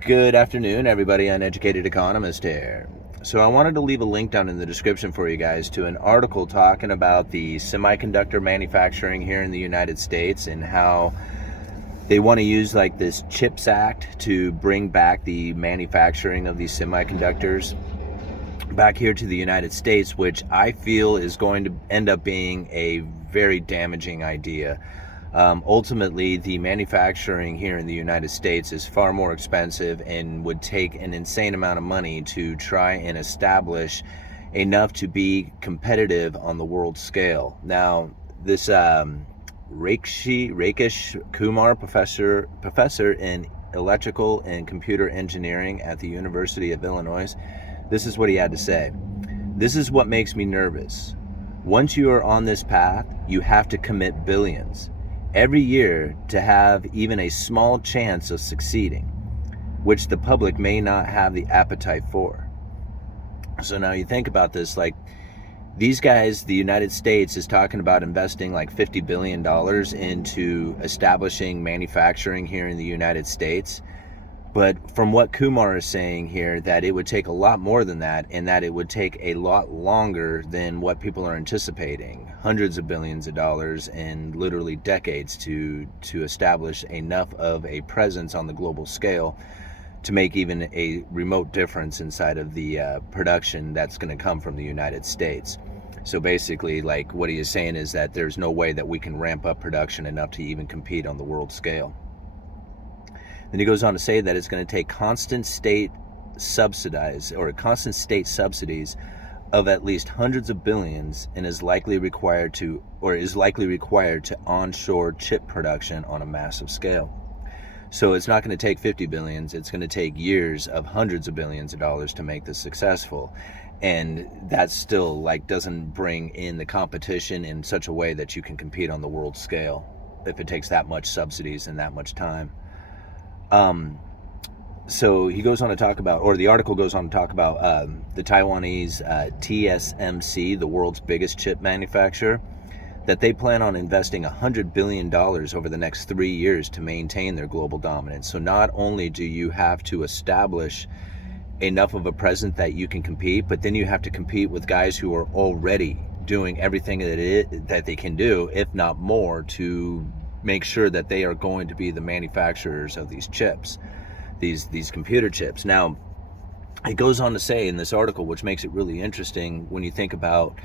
Good afternoon, everybody. Uneducated economist here. So I wanted to leave a link down in the description for you guys to an article talking about the semiconductor manufacturing here in the United States and how they want to use like this CHIPS Act to bring back the manufacturing of these semiconductors back here to the United States, which I feel is going to end up being a very damaging idea. Ultimately, the manufacturing here in the United States is far more expensive and would take an insane amount of money to try and establish enough to be competitive on the world scale. Now, this Rakesh Kumar, professor in electrical and computer engineering at the University of Illinois, this is what he had to say. This is what makes me nervous. Once you are on this path, you have to commit billions every year to have even a small chance of succeeding, which the public may not have the appetite for. So now you think about this, like these guys, the United States is talking about investing like $50 billion into establishing manufacturing here in the United States. But from what Kumar is saying here, that it would take a lot more than that, and that it would take a lot longer than what people are anticipating. Hundreds of billions of dollars and literally decades to establish enough of a presence on the global scale to make even a remote difference inside of the production that's going to come from the United States. So basically, like what he is saying is that there's no way that we can ramp up production enough to even compete on the world scale. Then he goes on to say that it's going to take constant state subsidies of at least hundreds of billions and is likely required to onshore chip production on a massive scale. So it's not going to take 50 billions, it's going to take years of hundreds of billions of dollars to make this successful. And that still like doesn't bring in the competition in such a way that you can compete on the world scale if it takes that much subsidies and that much time. So he goes on to talk about, or the article goes on to talk about the Taiwanese TSMC, the world's biggest chip manufacturer, that they plan on investing $100 billion over the next 3 years to maintain their global dominance. So not only do you have to establish enough of a presence that you can compete, but then you have to compete with guys who are already doing everything that they can do, if not more, to make sure that they are going to be the manufacturers of these chips, these computer chips. Now, it goes on to say in this article, which makes it really interesting when you think about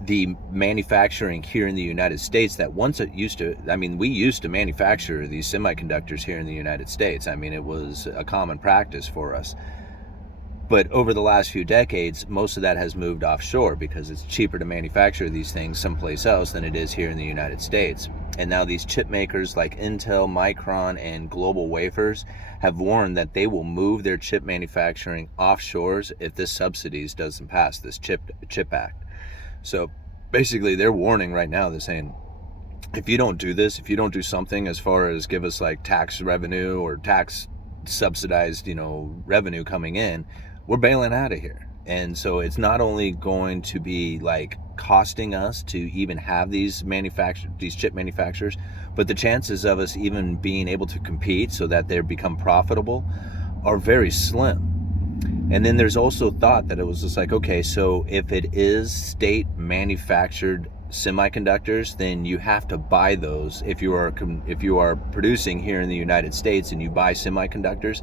the manufacturing here in the United States, that once it used to, we used to manufacture these semiconductors here in the United States. It was a common practice for us. But over the last few decades, most of that has moved offshore because it's cheaper to manufacture these things someplace else than it is here in the United States. And now these chip makers like Intel, Micron, and Global Wafers have warned that they will move their chip manufacturing offshores if this subsidies doesn't pass, this chip Act. So basically they're warning right now, they're saying, if you don't do this, if you don't do something as far as give us like tax revenue or tax subsidized, revenue coming in, we're bailing out of here. And so it's not only going to be like costing us to even have these chip manufacturers, but the chances of us even being able to compete so that they become profitable are very slim. And then there's also thought that it was just like, okay, so if it is state manufactured semiconductors, then you have to buy those. If you are producing here in the United States and you buy semiconductors,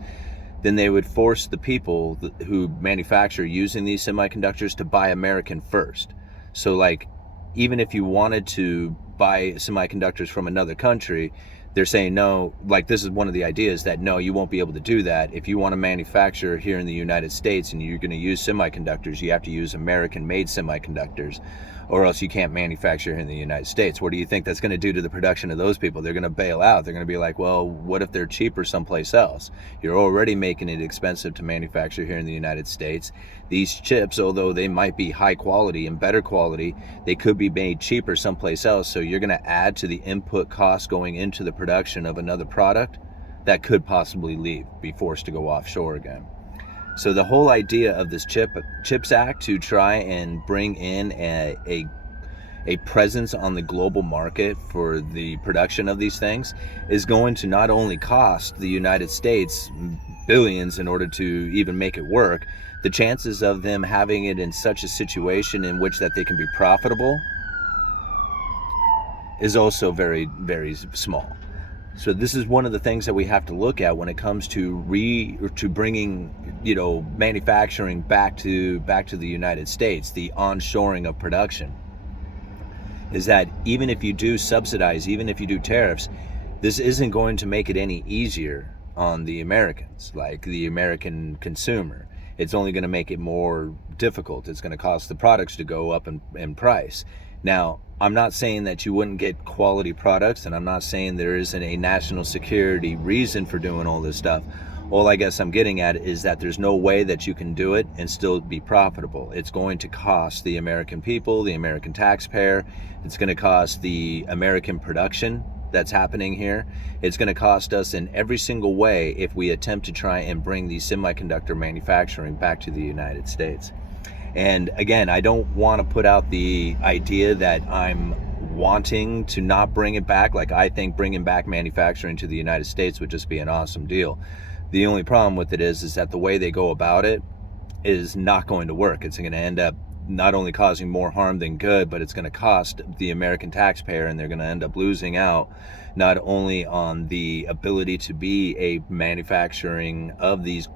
then they would force the people who manufacture using these semiconductors to buy American first. So like, even if you wanted to buy semiconductors from another country, they're saying no, like this is one of the ideas that no, you won't be able to do that. If you want to manufacture here in the United States and you're going to use semiconductors, you have to use American made semiconductors, or else you can't manufacture here in the United States. What do you think that's going to do to the production of those people? They're going to bail out. They're going to be like, well, what if they're cheaper someplace else? You're already making it expensive to manufacture here in the United States. These chips, although they might be high quality and better quality, they could be made cheaper someplace else. So you're going to add to the input cost going into the production of another product that could possibly be forced to go offshore again. So the whole idea of this CHIPS Act to try and bring in a presence on the global market for the production of these things is going to not only cost the United States billions in order to even make it work, the chances of them having it in such a situation in which that they can be profitable is also very, very small. So this is one of the things that we have to look at when it comes to bringing, manufacturing back to the United States, the onshoring of production, is that even if you do subsidize, even if you do tariffs, this isn't going to make it any easier on the Americans, like the American consumer. It's only going to make it more difficult. It's going to cause the products to go up in price. Now, I'm not saying that you wouldn't get quality products, and I'm not saying there isn't a national security reason for doing all this stuff. All I guess I'm getting at is that there's no way that you can do it and still be profitable. It's going to cost the American people, the American taxpayer. It's going to cost the American production that's happening here. It's going to cost us in every single way if we attempt to try and bring the semiconductor manufacturing back to the United States. And again, I don't want to put out the idea that I'm wanting to not bring it back. Like, I think bringing back manufacturing to the United States would just be an awesome deal. The only problem with it is that the way they go about it is not going to work. It's going to end up not only causing more harm than good, but it's going to cost the American taxpayer, and they're going to end up losing out not only on the ability to be a manufacturing of these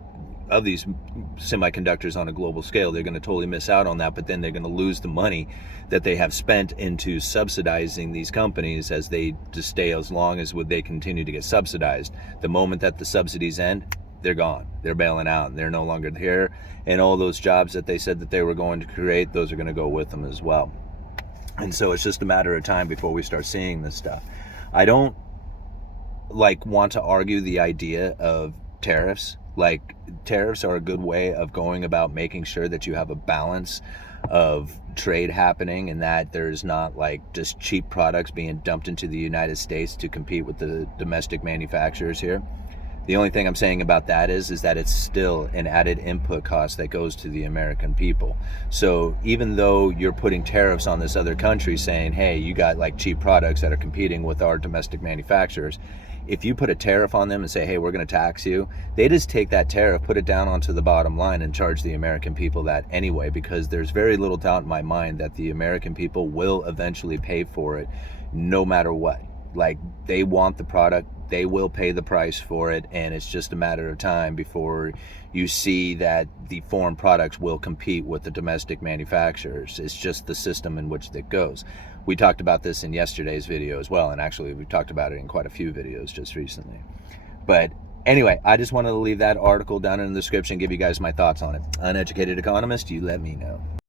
semiconductors on a global scale. They're going to totally miss out on that, but then they're going to lose the money that they have spent into subsidizing these companies as they just stay as long as would they continue to get subsidized. The moment that the subsidies end, they're gone. They're bailing out, and they're no longer here. And all those jobs that they said that they were going to create, those are going to go with them as well. And so it's just a matter of time before we start seeing this stuff. I don't want to argue the idea of tariffs. Like, tariffs are a good way of going about making sure that you have a balance of trade happening, and that there's not just cheap products being dumped into the United States to compete with the domestic manufacturers here. The only thing I'm saying about that is that it's still an added input cost that goes to the American people. So even though you're putting tariffs on this other country saying, hey, you got cheap products that are competing with our domestic manufacturers, if you put a tariff on them and say, hey, we're going to tax you, they just take that tariff, put it down onto the bottom line, and charge the American people that anyway, because there's very little doubt in my mind that the American people will eventually pay for it no matter what. They want the product, they will pay the price for it, and it's just a matter of time before you see that the foreign products will compete with the domestic manufacturers. It's just the system in which that goes. We talked about this in yesterday's video as well, and actually we've talked about it in quite a few videos just recently. But anyway, I just wanted to leave that article down in the description, give you guys my thoughts on it. Uneducated economist, you let me know.